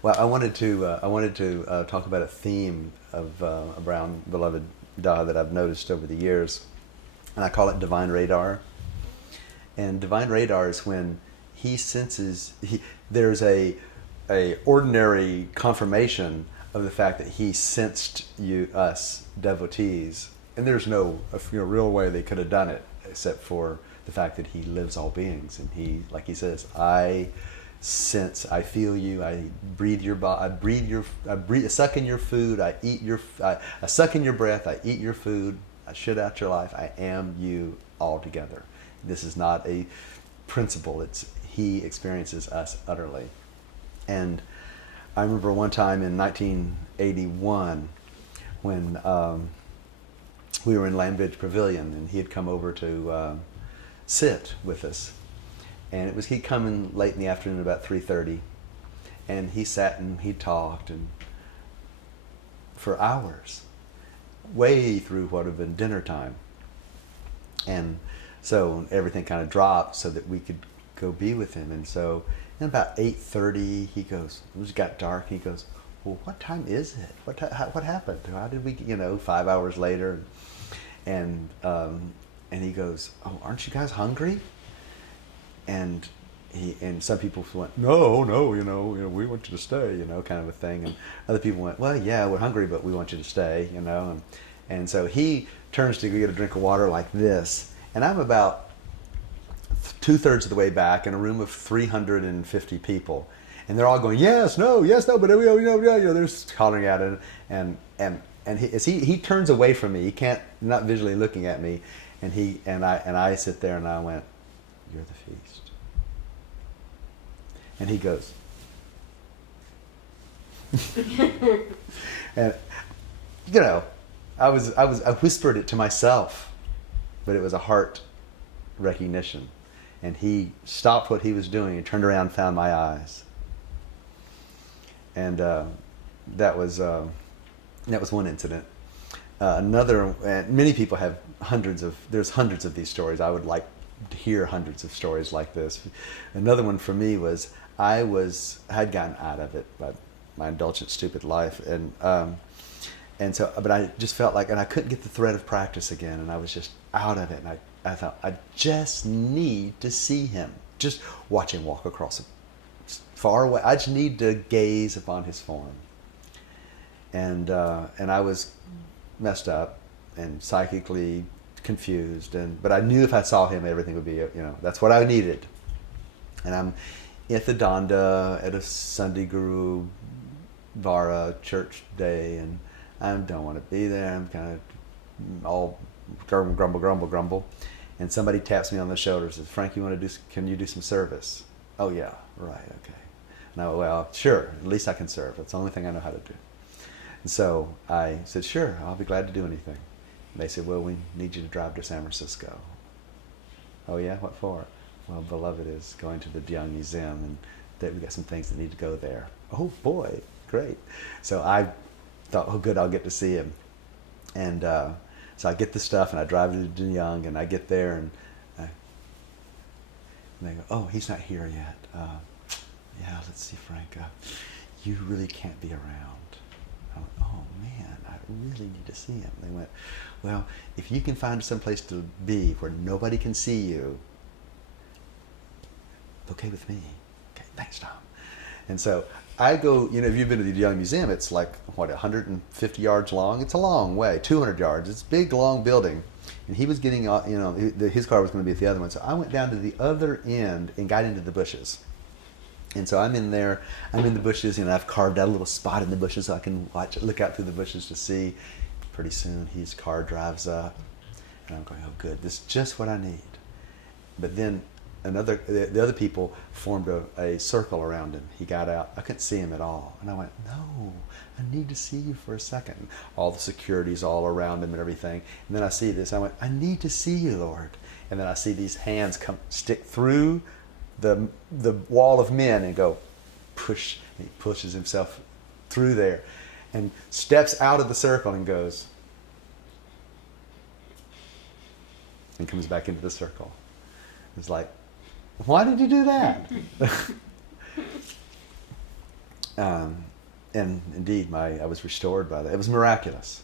Well, I wanted to talk about a theme of a brown beloved Da that I've noticed over the years, and I call it divine radar. And divine radar is when he senses there's a ordinary confirmation of the fact that he sensed us devotees, and there's no real way they could have done it except for the fact that he lives all beings, and he, like he says, I sense, I feel you, I breathe your body, I suck in your food, I suck in your breath, I eat your food, I shit out your life, I am you all together. This is not a principle, it's he experiences us utterly. And I remember one time in 1981 when we were in Landbridge Pavilion, and he had come over to sit with us. And he'd come in late in the afternoon, about 3:30, and he sat and he talked and for hours, way through what would have been dinner time. And so everything kind of dropped so that we could go be with him. And so about 8:30, he goes, it just got dark, he goes, well, what time is it? What happened? How did we, 5 hours later? And he goes, oh, aren't you guys hungry? And some people went, no, we want you to stay, kind of a thing. And other people went, well, yeah, we're hungry, but we want you to stay, And so he turns to go get a drink of water like this, and I'm about 2/3 of the way back in a room of 350 people, and they're all going, yes, no, but they're just hollering at it, and as he turns away from me, he can't, not visually looking at me, and I sit there and I went, you're the feast. And he goes, and I whispered it to myself, but it was a heart recognition. And he stopped what he was doing and turned around and found my eyes. And that was one incident. Another, and many people have there's hundreds of these stories. I would like to hear hundreds of stories like this. Another one for me was I had gotten out of it by my indulgent, stupid life, and so, but I just felt like, and I couldn't get the thread of practice again, and I was just out of it, and I thought, I just need to see him, just watch him walk across far away. I just need to gaze upon his form, and I was messed up and psychically confused, but I knew if I saw him, everything would be, that's what I needed. And I'm at the Donda at a Sunday Guru Vara church day, and I don't want to be there. I'm kind of all grumble. And somebody taps me on the shoulder and says, Frank, can you do some service? Oh yeah, right, okay. And I went, well, sure, at least I can serve. That's the only thing I know how to do. And so I said, sure, I'll be glad to do anything. And they said, well, we need you to drive to San Francisco. Oh yeah, what for? Well, Beloved is going to the Young Museum, and that we got some things that need to go there. Oh boy, great. So I thought, oh good, I'll get to see him. And so I get the stuff, and I drive to De Young, and I get there, and they go, oh, he's not here yet. Yeah, let's see, Frank. You really can't be around. I went, oh man, I really need to see him. They went, well, if you can find some place to be where nobody can see you, okay with me. Okay, thanks, Tom. And so I go, if you've been to the Young Museum, it's like, 150 yards long? It's a long way, 200 yards. It's a big, long building. And he was getting, his car was going to be at the other one. So I went down to the other end and got into the bushes. And so I'm in there, I'm in the bushes, I've carved out a little spot in the bushes so I can look out through the bushes to see. Pretty soon his car drives up, and I'm going, oh good, this is just what I need. But then the other people formed a circle around him. He got out. I couldn't see him at all. And I went, no, I need to see you for a second. All the security's all around him and everything. And then I see this. I went, I need to see you, Lord. And then I see these hands stick through the wall of men and go push. And he pushes himself through there and steps out of the circle and goes and comes back into the circle. It's like, why did you do that? And indeed, I was restored by that. It was miraculous.